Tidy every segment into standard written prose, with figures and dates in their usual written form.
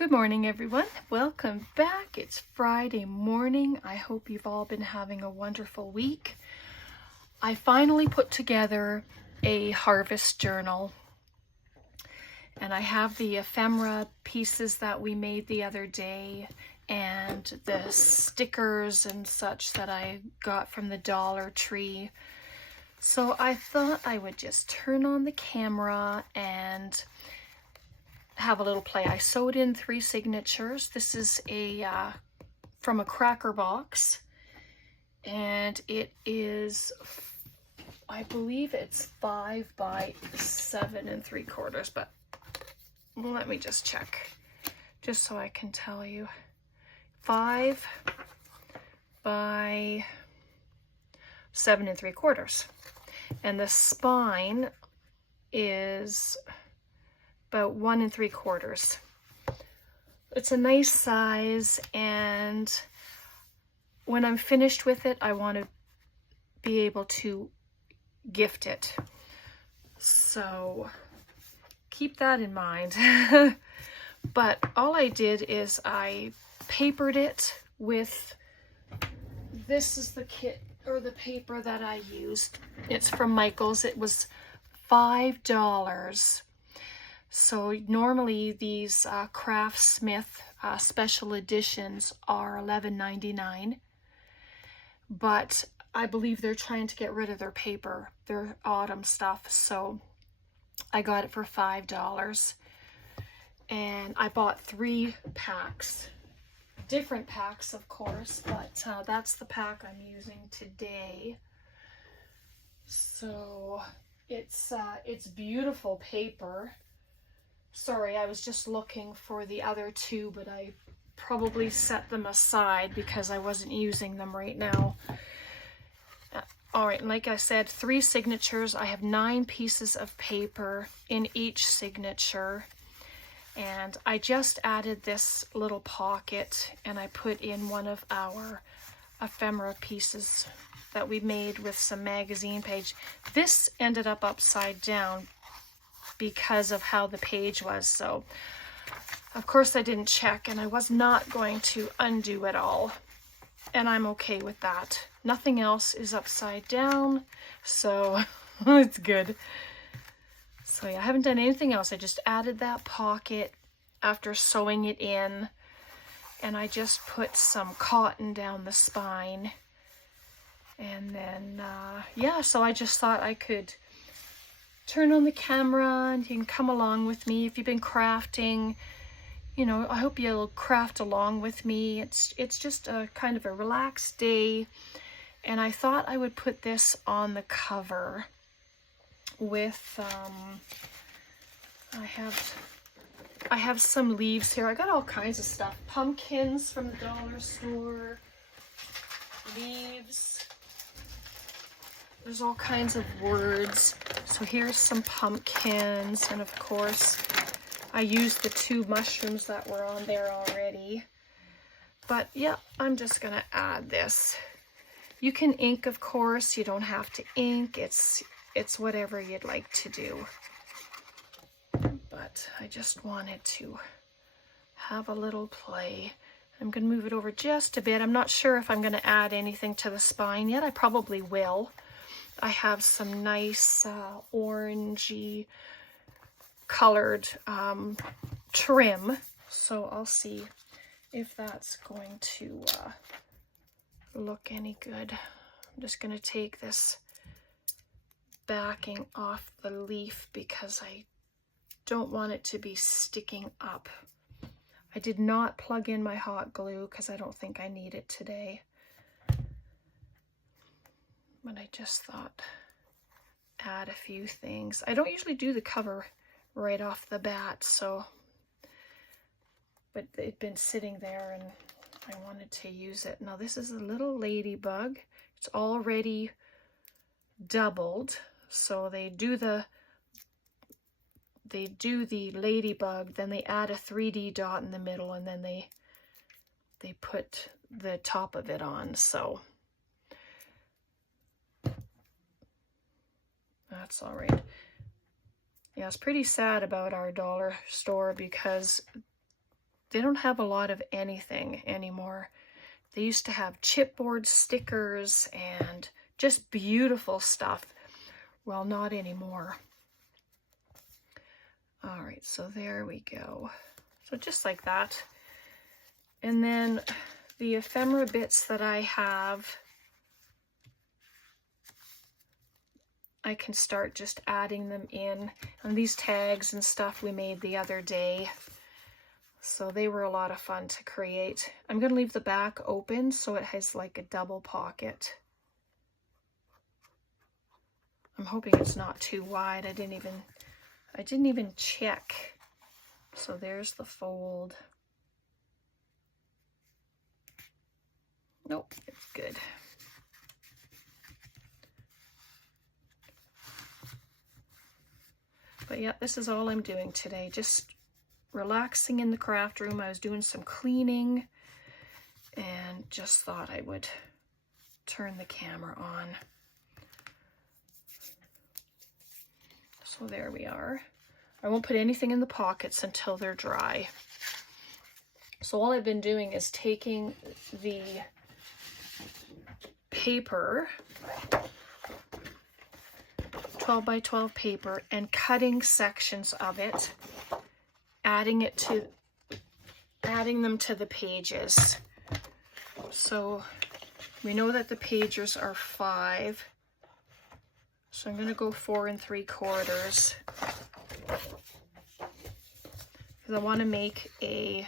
Good morning, everyone. Welcome back. It's Friday morning. I hope you've all been having a wonderful week. I finally put together a harvest journal, and I have the ephemera pieces that we made the other day and the stickers and such that I got from the Dollar Tree. So I thought I would just turn on the camera and have a little play. I sewed in 3 signatures. This is from a Cracker Box, and it is, I believe it's 5 by 7 3/4, but let me just check just so I can tell you. 5 by 7 3/4, and the spine is about 1 3/4. It's a nice size, and when I'm finished with it, I want to be able to gift it. So keep that in mind. But all I did is I papered it with, this is the kit or the paper that I used. It's from Michaels. It was $5. So normally these Craftsmith special editions are $11.99, but I believe they're trying to get rid of their paper, their autumn stuff, so I got it for $5. And I bought 3 packs, different packs of course, but that's the pack I'm using today. So it's beautiful paper. Sorry, I was just looking for the other 2, but I probably set them aside because I wasn't using them right now. All right, like I said, 3 signatures. I have 9 pieces of paper in each signature. And I just added this little pocket, and I put in one of our ephemera pieces that we made with some magazine page. This ended up upside down because of how the page was, so of course I didn't check, and I was not going to undo it all, and I'm okay with that. Nothing else is upside down, so it's good. So yeah, I haven't done anything else. I just added that pocket after sewing it in, and I just put some cotton down the spine, and then yeah, so I just thought I could turn on the camera and you can come along with me if you've been crafting. You know, I hope you'll craft along with me. It's just a kind of a relaxed day, and I thought I would put this on the cover with I have some leaves here. I got all kinds of stuff. Pumpkins from the dollar store, leaves. There's all kinds of words. So here's some pumpkins, and of course I used the 2 mushrooms that were on there already. But yeah, I'm just gonna add this. You can ink, of course. You don't have to ink. It's whatever you'd like to do. But I just wanted to have a little play. I'm gonna move it over just a bit. I'm not sure if I'm gonna add anything to the spine yet. I probably will. I have some nice orangey colored trim, so I'll see if that's going to look any good. I'm just going to take this backing off the leaf because I don't want it to be sticking up. I did not plug in my hot glue because I don't think I need it today. But I just thought add a few things. I don't usually do the cover right off the bat, so, but it'd been sitting there and I wanted to use it. Now this is a little ladybug. It's already doubled, so they do the ladybug, then they add a 3D dot in the middle, and then they put the top of it on. So that's all right. Yeah, it's pretty sad about our dollar store because they don't have a lot of anything anymore. They used to have chipboard stickers and just beautiful stuff. Well, not anymore. All right, so there we go. So just like that. And then the ephemera bits that I have, I can start just adding them in. And these tags and stuff we made the other day. So they were a lot of fun to create. I'm going to leave the back open so it has like a double pocket. I'm hoping it's not too wide. I didn't even check. So there's the fold. Nope, it's good. But yeah, this is all I'm doing today. Just relaxing in the craft room. I was doing some cleaning and just thought I would turn the camera on. So there we are. I won't put anything in the pockets until they're dry. So all I've been doing is taking the paper, 12 by 12 paper, and cutting sections of it, adding them to the pages. So we know that the pages are 5. So I'm going to go 4 3/4 because I want to make a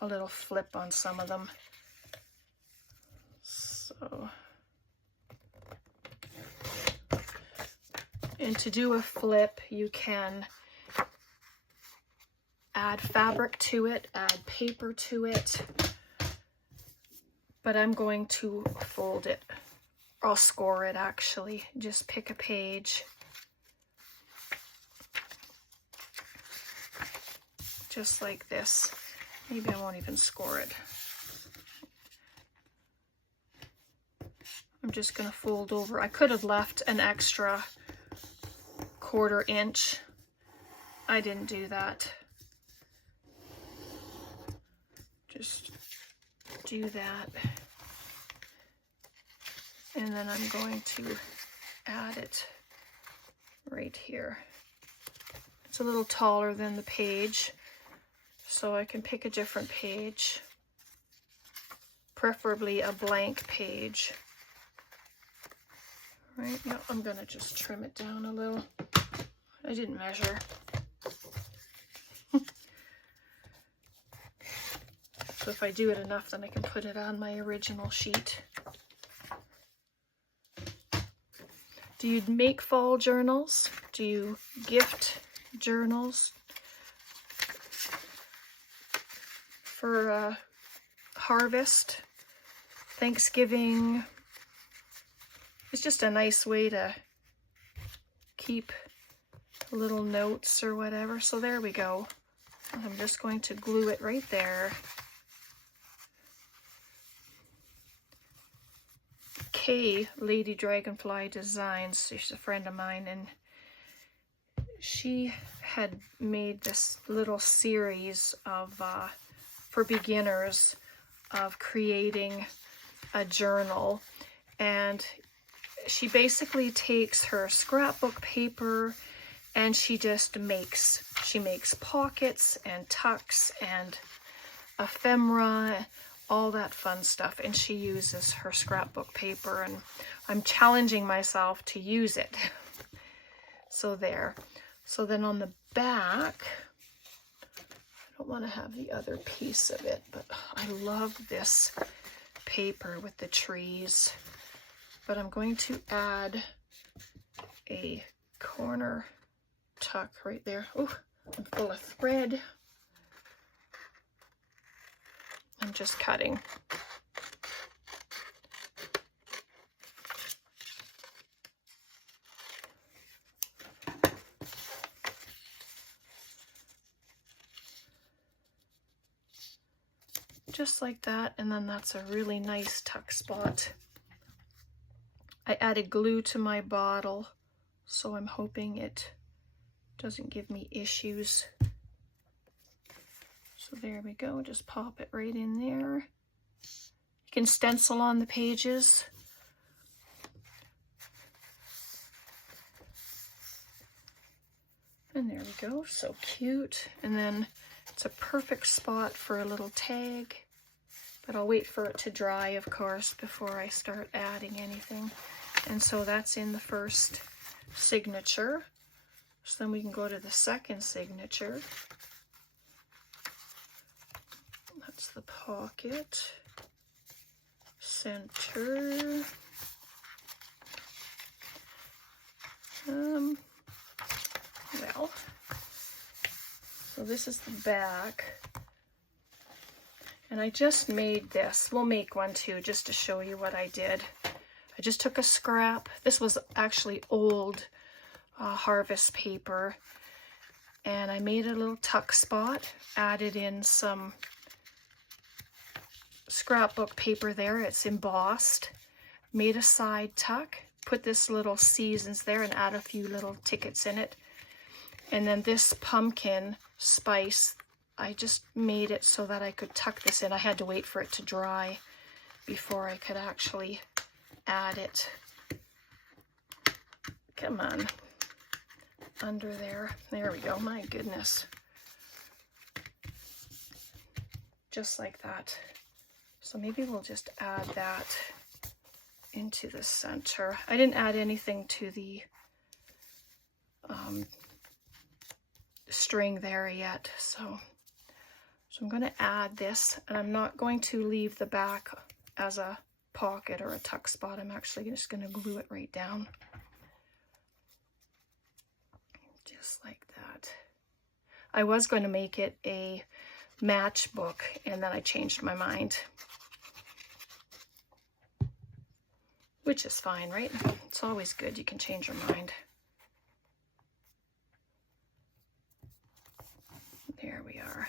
little flip on some of them. So, and to do a flip, you can add fabric to it, add paper to it, but I'm going to fold it. I'll score it actually. Just pick a page. Just like this. Maybe I won't even score it. I'm just going to fold over. I could have left an extra 1/4 inch. I didn't do that. Just do that. And then I'm going to add it right here. It's a little taller than the page, so I can pick a different page, preferably a blank page. Right, yeah, I'm gonna just trim it down a little. I didn't measure. So if I do it enough, then I can put it on my original sheet. Do you make fall journals? Do you gift journals for harvest, Thanksgiving? It's just a nice way to keep little notes or whatever. So there we go. I'm just going to glue it right there. Kay, Lady Dragonfly Designs, she's a friend of mine, and she had made this little series of for beginners of creating a journal, and she basically takes her scrapbook paper and she makes pockets and tucks and ephemera, all that fun stuff, and she uses her scrapbook paper, and I'm challenging myself to use it. So there. So then on the back, I don't want to have the other piece of it, but I love this paper with the trees. But I'm going to add a corner tuck right there. Oh, I'm full of thread. I'm just cutting. Just like that, and then that's a really nice tuck spot. I added glue to my bottle, so I'm hoping it doesn't give me issues. So there we go, just pop it right in there. You can stencil on the pages. And there we go, so cute. And then it's a perfect spot for a little tag, but I'll wait for it to dry, of course, before I start adding anything. And so that's in the first signature. So then we can go to the second signature. That's the pocket, center. Well, so this is the back, and I just made this. We'll make one too, just to show you what I did. I just took a scrap. This was actually old harvest paper, and I made a little tuck spot, added in some scrapbook paper there. It's embossed, made a side tuck, put this little seasons there and add a few little tickets in it. And then this pumpkin spice, I just made it so that I could tuck this in. I had to wait for it to dry before I could actually add it. Come on, under there. There we go, my goodness. Just like that. So maybe we'll just add that into the center. I didn't add anything to the string there yet, so I'm going to add this, and I'm not going to leave the back as a pocket or a tuck spot. I'm actually just going to glue it right down, just like that. I was going to make it a matchbook, and then I changed my mind, which is fine, right? It's always good. You can change your mind. There we are.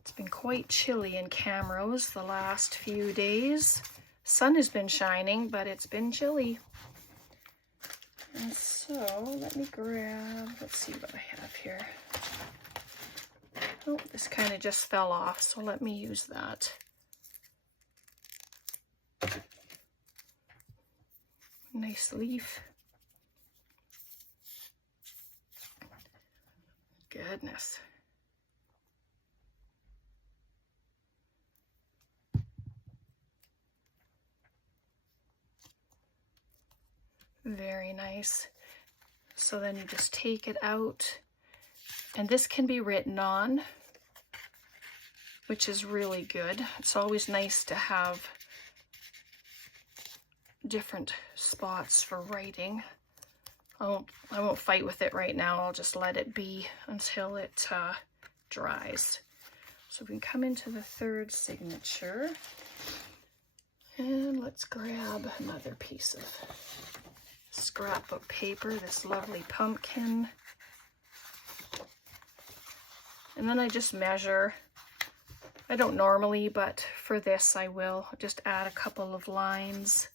It's been quite chilly in Camrose the last few days. Sun has been shining, but it's been chilly. And so let me grab, let's see what I have here. Oh, this kind of just fell off, so let me use that. Nice leaf. Goodness. Very nice. So then you just take it out, and this can be written on, which is really good. It's always nice to have different spots for writing. I won't fight with it right now. I'll just let it be until it dries. So we can come into the third signature, and let's grab another piece of scrapbook paper, this lovely pumpkin. And then I just measure. I don't normally, but for this I will just add a couple of lines.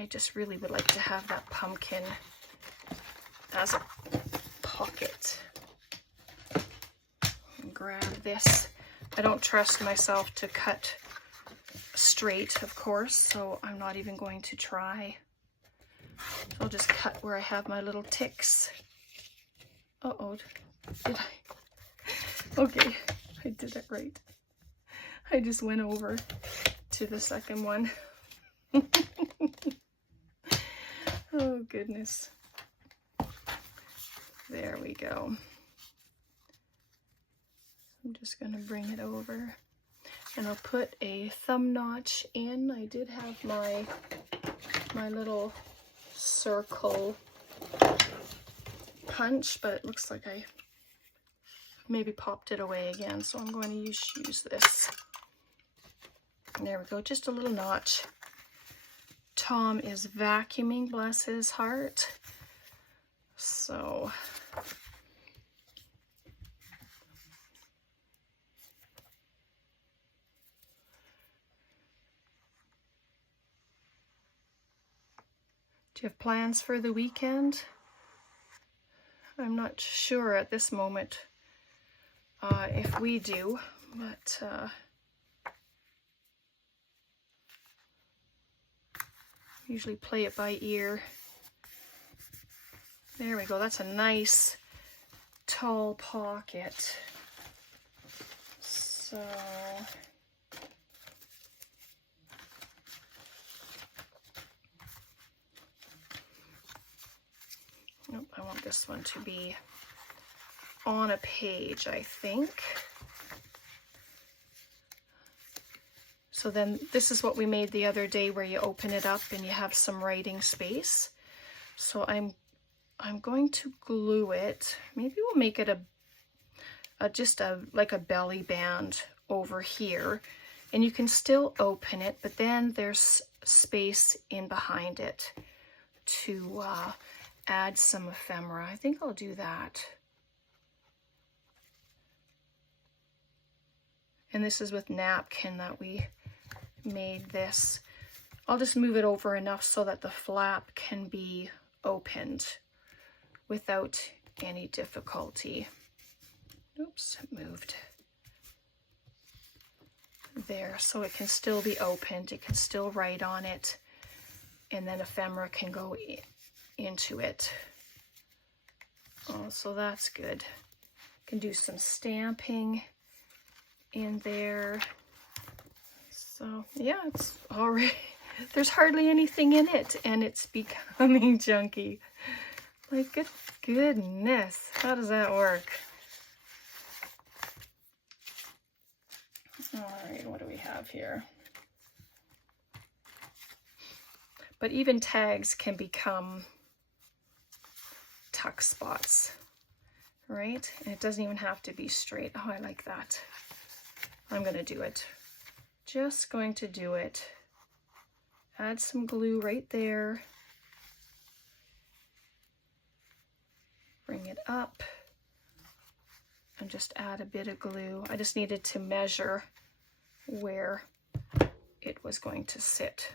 I just really would like to have that pumpkin as a pocket. And grab this. I don't trust myself to cut straight, of course, so I'm not even going to try. I'll just cut where I have my little ticks. Uh-oh, did I? Okay, I did it right. I just went over to the second one. Oh, goodness. There we go. I'm just going to bring it over, and I'll put a thumb notch in. I did have my little circle punch, but it looks like I maybe popped it away again, so I'm going to use this. There we go, just a little notch. Tom is vacuuming, bless his heart. So Do you have plans for the weekend? I'm not sure at this moment if we do, but usually play it by ear. There we go. That's a nice tall pocket. So nope, I want this one to be on a page, I think. So then this is what we made the other day, where you open it up and you have some writing space. So I'm going to glue it. Maybe we'll make it just like a belly band over here, and you can still open it, but then there's space in behind it to add some ephemera. I think I'll do that. And this is with napkin that we made this. I'll just move it over enough so that the flap can be opened without any difficulty. Oops, it moved. There, so it can still be opened, it can still write on it, and then ephemera can go into it. Oh, so that's good. Can do some stamping in there. So yeah, it's already, there's hardly anything in it, and it's becoming junky. Like, good goodness, how does that work? All right, what do we have here? But even tags can become tuck spots, right? And it doesn't even have to be straight. Oh, I like that. I'm gonna do it. Just going to do it. Add some glue right there. Bring it up and just add a bit of glue. I just needed to measure where it was going to sit.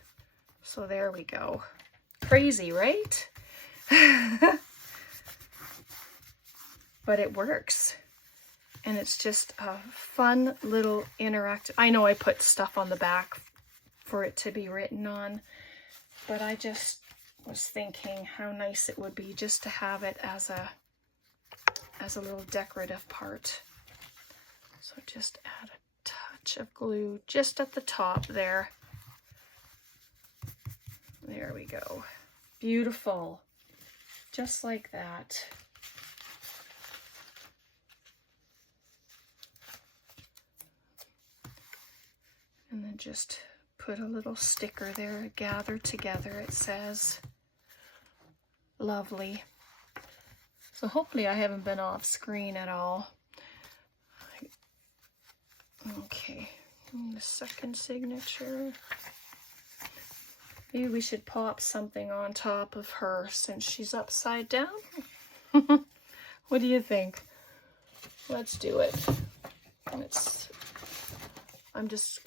So there we go. Crazy, right? But it works. And it's just a fun little interactive. I know I put stuff on the back for it to be written on, but I just was thinking how nice it would be just to have it as a little decorative part. So just add a touch of glue just at the top there. There we go. Beautiful. Just like that. And then just put a little sticker there, gather together, it says. Lovely. So hopefully I haven't been off screen at all. Okay, and the second signature. Maybe we should pop something on top of her since she's upside down. What do you think? Let's do it. I'm just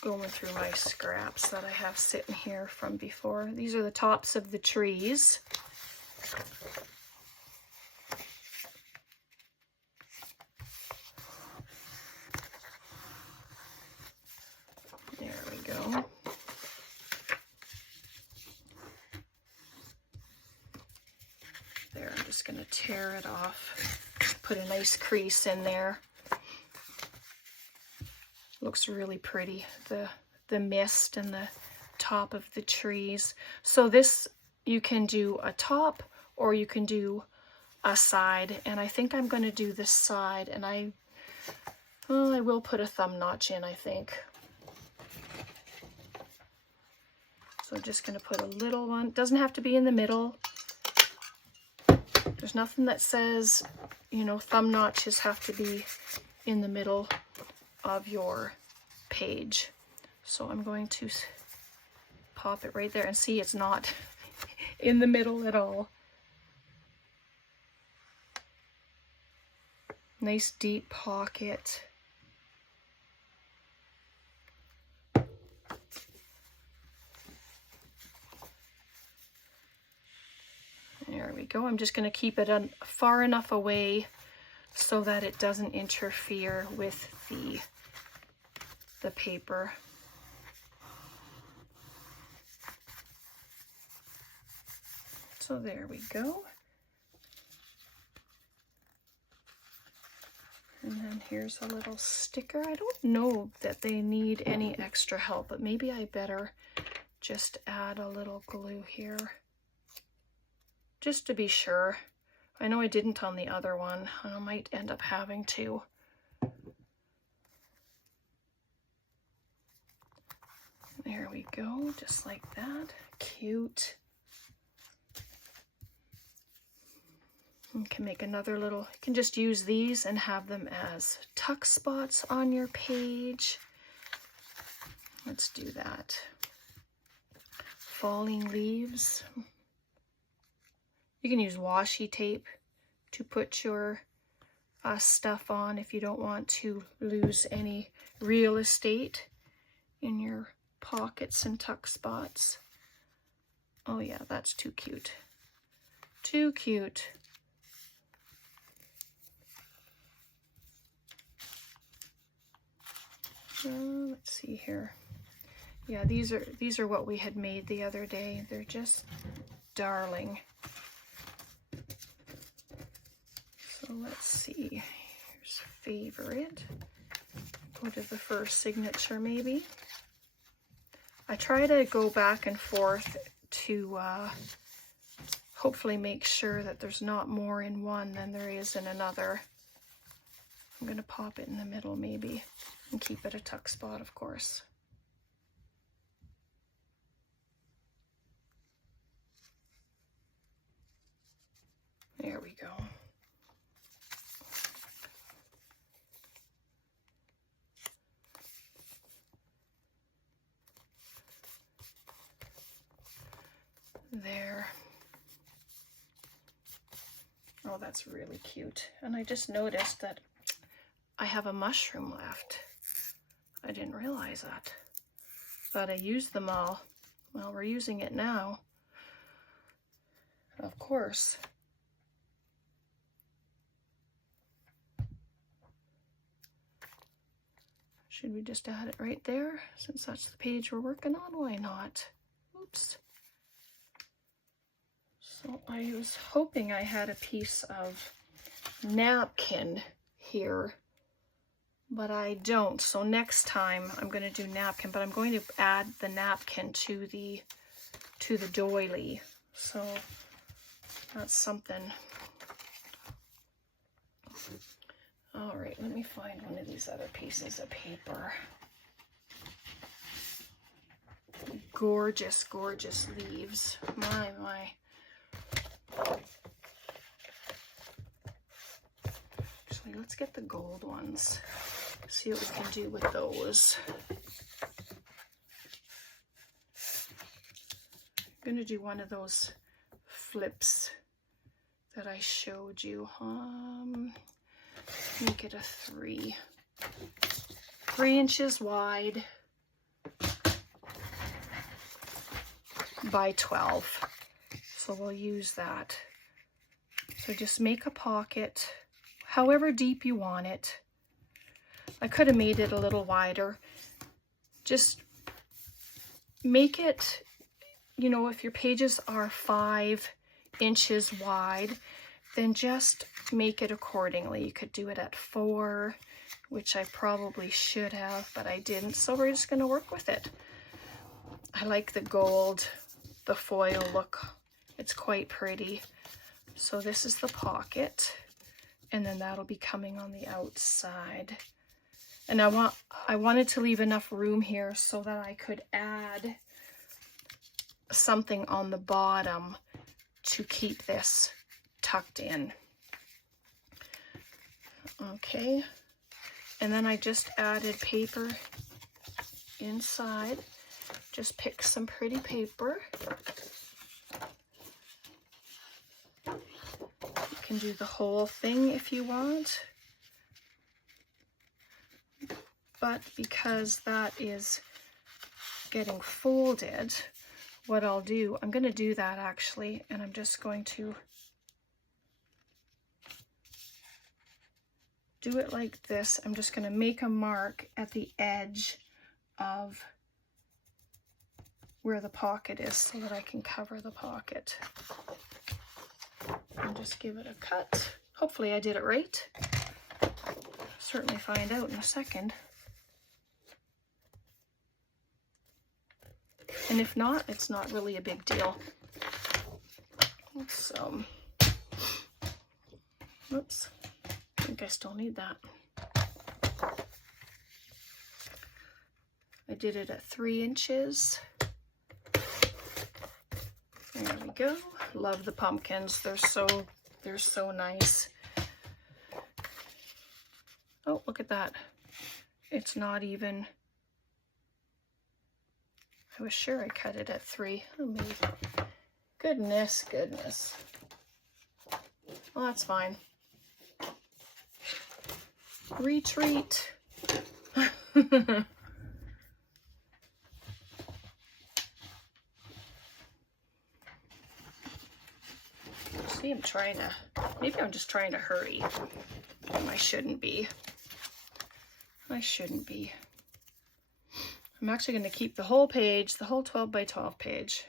going through my scraps that I have sitting here from before. These are the tops of the trees. There we go. There, I'm just going to tear it off. Put a nice crease in there. Looks really pretty, the mist and the top of the trees. So this, you can do a top or you can do a side, and I think I'm going to do this side, and I will put a thumb notch in, I think. So I'm just going to put a little one. Doesn't have to be in the middle. There's nothing that says, you know, thumb notches have to be in the middle of your page. So I'm going to pop it right there, and see, it's not in the middle at all. Nice deep pocket. There we go. I'm just going to keep it far enough away so that it doesn't interfere with the paper. So there we go. And then here's a little sticker. I don't know that they need any extra help, but maybe I better just add a little glue here, just to be sure. I know I didn't on the other one, and I might end up having to. There we go, just like that. Cute. You can make another little, you can just use these and have them as tuck spots on your page. Let's do that. Falling leaves. You can use washi tape to put your stuff on if you don't want to lose any real estate in your pockets and tuck spots. Oh yeah, that's too cute. Too cute. Let's see here. Yeah, these are what we had made the other day. They're just darling. So let's see. Here's favorite. Go to the first signature maybe. I try to go back and forth to hopefully make sure that there's not more in one than there is in another. I'm going to pop it in the middle maybe and keep it a tuck spot, of course. There we go. There. Oh, that's really cute. And I just noticed that I have a mushroom left. I didn't realize that. Thought I used them all. Well, we're using it now. Of course. Should we just add it right there? Since that's the page we're working on, why not? Oops. So I was hoping I had a piece of napkin here, but I don't. So next time I'm going to do napkin, but I'm going to add the napkin to the doily. So that's something. All right, let me find one of these other pieces of paper. Gorgeous, gorgeous leaves. My. Actually, let's get the gold ones. See what we can do with those. I'm going to do one of those flips that I showed you. Make it a 3 inches wide by 12. So we'll use that. So just make a pocket however deep you want it. I could have made it a little wider. Just make it, you know, if your pages are 5 inches wide, then just make it accordingly. You could do it at 4, which I probably should have, but I didn't. So we're just going to work with it. I like the gold, the foil look. It's quite pretty. So this is the pocket, and then that'll be coming on the outside. And I wanted to leave enough room here so that I could add something on the bottom to keep this tucked in. Okay, and then I just added paper inside. Just pick some pretty paper. You can do the whole thing if you want, but because that is getting folded, what I'll do, I'm going to do that actually, and I'm just going to do it like this. I'm just going to make a mark at the edge of where the pocket is so that I can cover the pocket. And just give it a cut. Hopefully I did it right. Certainly find out in a second. And if not, it's not really a big deal. Let's, whoops, I think I still need that. I did it at 3 inches. There we go. Love the pumpkins. They're so nice. Oh, look at that. It's not even, I was sure I cut it at 3. Oh, me. Goodness. Well, that's fine. Retreat. See, I'm trying to, maybe I'm just trying to hurry. I shouldn't be. I'm actually going to keep the whole page, the whole 12 by 12 page,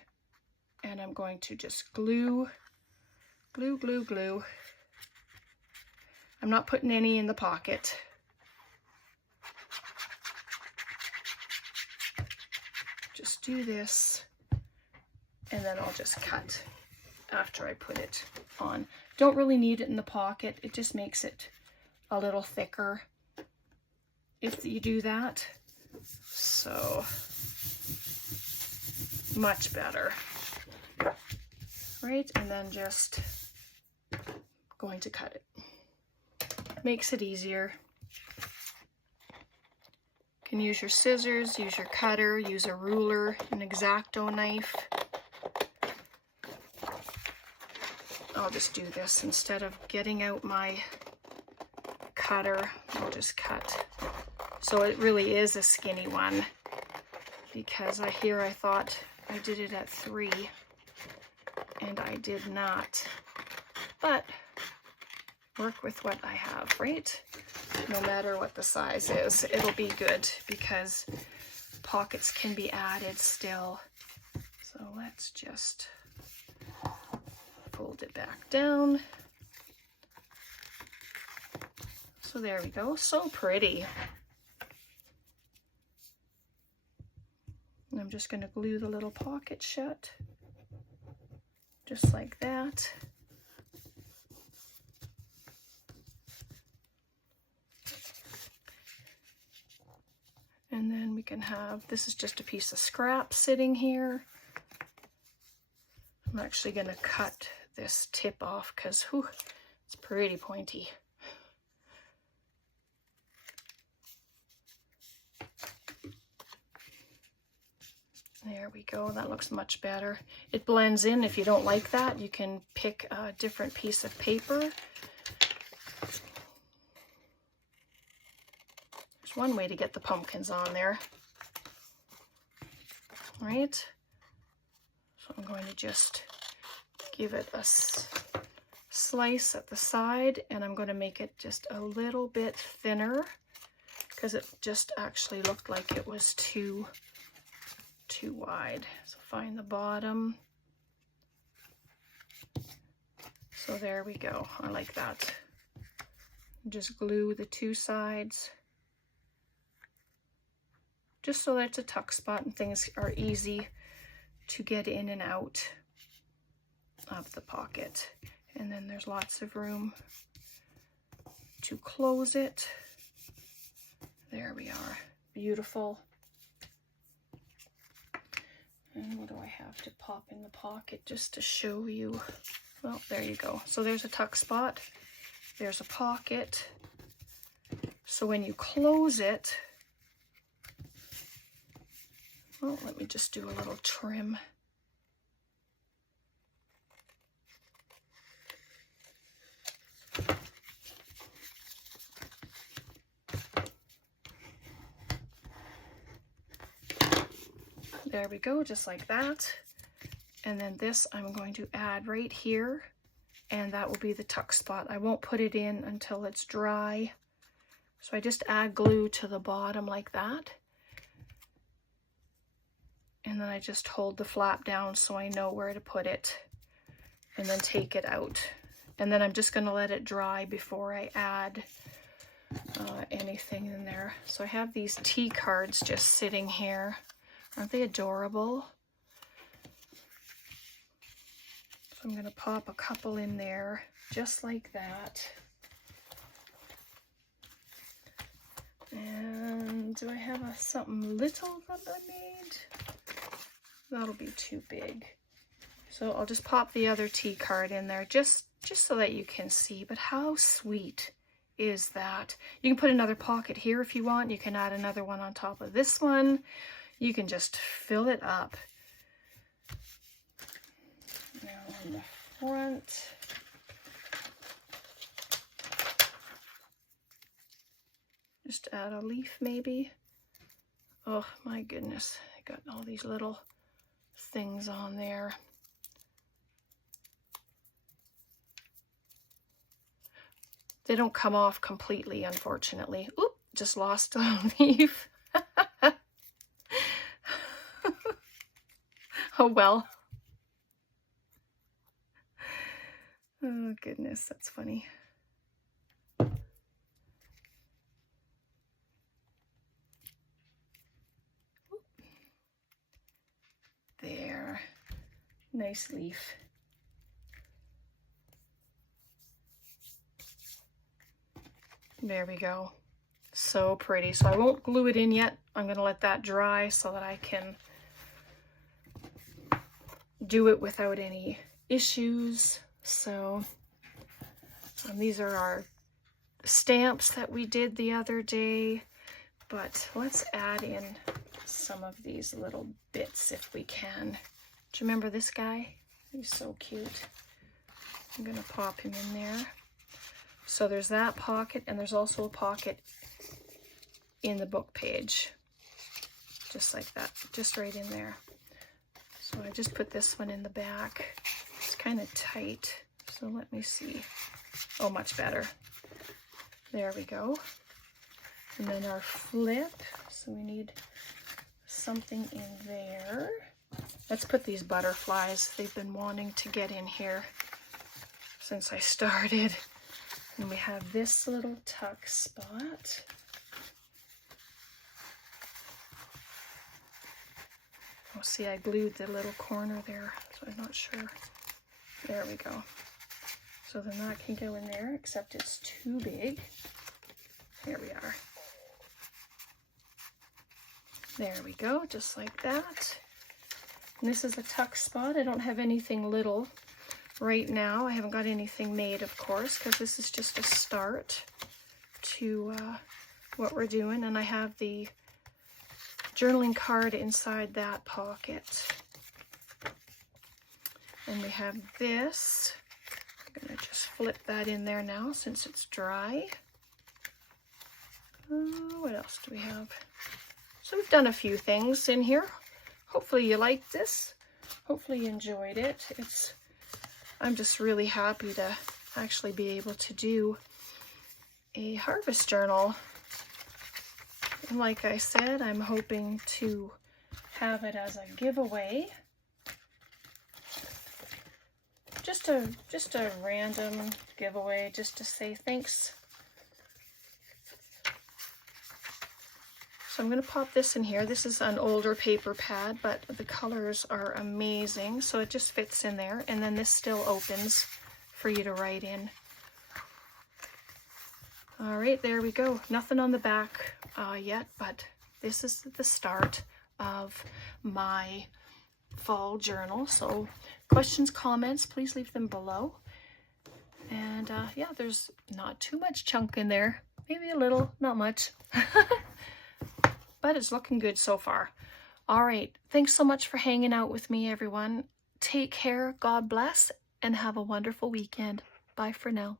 and I'm going to just glue. I'm not putting any in the pocket. Just do this, and then I'll just cut after I put it on. Don't really need it in the pocket. It just makes it a little thicker if you do that. So much better, right? And then just going to cut it. Makes it easier. You can use your scissors, use your cutter, use a ruler, an X-Acto knife. I'll just do this instead of getting out my cutter. I'll just cut. So it really is a skinny one, because I thought I did it at 3 and I did not. But work with what I have, right? No matter what the size is, it'll be good because pockets can be added still. So let's just fold it back down. So there we go, so pretty. And I'm just going to glue the little pocket shut, just like that. And then we can have, this is just a piece of scrap sitting here. I'm actually going to cut this tip off because it's pretty pointy. There we go, that looks much better. It blends in. If you don't like that, you can pick a different piece of paper. There's one way to get the pumpkins on there. Right? So I'm going to just give it a slice at the side, and I'm going to make it just a little bit thinner because it just actually looked like it was too wide. So find the bottom. So there we go. I like that. Just glue the 2 sides, just so that it's a tuck spot and things are easy to get in and out of the pocket. And then there's lots of room to close it. There we are. Beautiful. And what do I have to pop in the pocket just to show you? Well, there you go. So there's a tuck spot. There's a pocket. So when you close it, well, let me just do a little trim. There we go, just like that. And then this I'm going to add right here, and that will be the tuck spot. I won't put it in until it's dry. So I just add glue to the bottom like that. And then I just hold the flap down so I know where to put it, and then take it out. And then I'm just going to let it dry before I add anything in there. So I have these tea cards just sitting here. Aren't they adorable? So I'm going to pop a couple in there just like that. And do I have something little that I made? That'll be too big. So I'll just pop the other tea card in there just so that you can see. But how sweet is that? You can put another pocket here if you want. You can add another one on top of this one. You can just fill it up. Now on the front, just add a leaf maybe. Oh my goodness, I got all these little things on there. They don't come off completely, unfortunately. Oop, just lost a leaf. Oh well. Oh goodness, that's funny. There, nice leaf. There we go. So pretty. So I won't glue it in yet. I'm going to let that dry so that I can do it without any issues. So these are our stamps that we did the other day, but let's add in some of these little bits if we can. Do you remember this guy? He's so cute. I'm going to pop him in there. So there's that pocket, and there's also a pocket in the book page, just like that, just right in there. So I just put this one in the back. It's kind of tight, so let me see. Oh, much better. There we go. And then our flip, so we need something in there. Let's put these butterflies. They've been wanting to get in here since I started. And we have this little tuck spot. Oh, see, I glued the little corner there, so I'm not sure. There we go. So then that can go in there, except it's too big. There we are. There we go, just like that. And this is a tuck spot. I don't have anything little right now. I haven't got anything made, of course, because this is just a start to what we're doing. And I have the journaling card inside that pocket. And we have this. I'm going to just flip that in there now since it's dry. What else do we have? So we've done a few things in here. Hopefully you liked this. Hopefully you enjoyed it. I'm just really happy to actually be able to do a harvest journal. And like I said, I'm hoping to have it as a giveaway. Just a random giveaway, just to say thanks. So I'm going to pop this in here. This is an older paper pad, but the colors are amazing. So it just fits in there. And then this still opens for you to write in. All right, there we go. Nothing on the back yet, but this is the start of my fall journal. So questions, comments, please leave them below. And yeah, there's not too much chunk in there. Maybe a little, not much. But it's looking good so far. All right, thanks so much for hanging out with me, everyone. Take care, God bless, and have a wonderful weekend. Bye for now.